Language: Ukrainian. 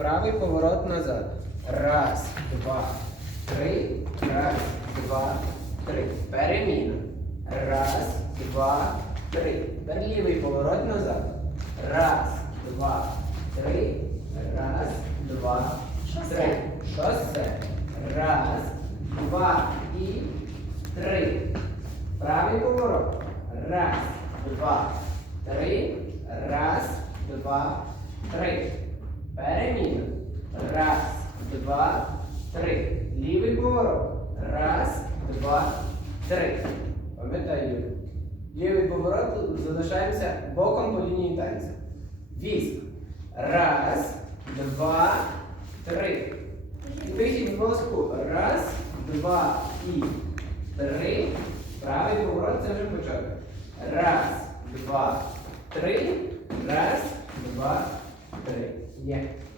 Правий поворот назад. Раз, два, три. Раз, два, три. Переміна. Раз, два, три. Тепер лівий поворот назад. Раз, два, три. Раз, два, три. Шосе. Раз, два і три. Правий поворот. Раз, два, три. Раз, два, три. Переміна. Раз, два, три. Лівий поворот. Раз, два, три. Пам'ятай, Юля. Лівий поворот залишаємося боком по лінії танця. Віск. Раз, два, три. Вихід в мозку. Раз, два і три. Правий поворот це вже початок. Раз, два, три. Раз, два, три. today. Yes.